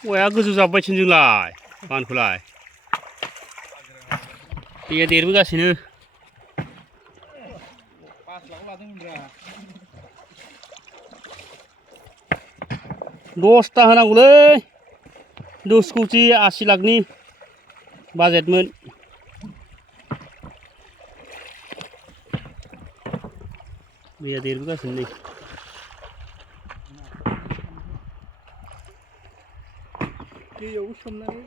औवाया गोजौ जाबबायसो जोंलाय बानखौलाय दैया देरबोगासिनो 10टा होनांगौलै 10 कोटि 80 लाखनि बाजेटमोन दैया देरबोगासिनो नै दैयाव सोमनानै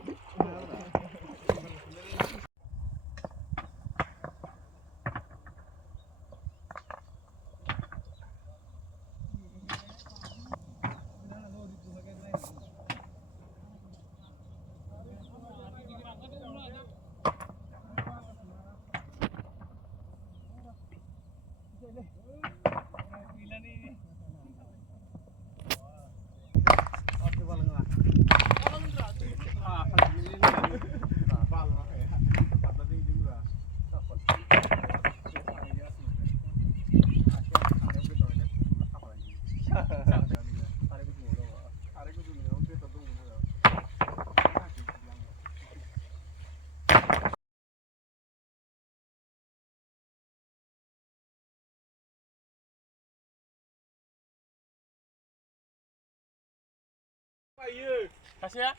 Kasih ya?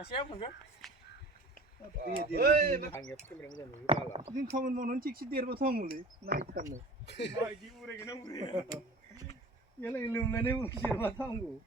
Kasih ya, Bang? Ini kamu mau nonton cik dia betul mulai naik kan? Naik di urek, kenapa urek? Ya lah ilmu mana usir batang bu.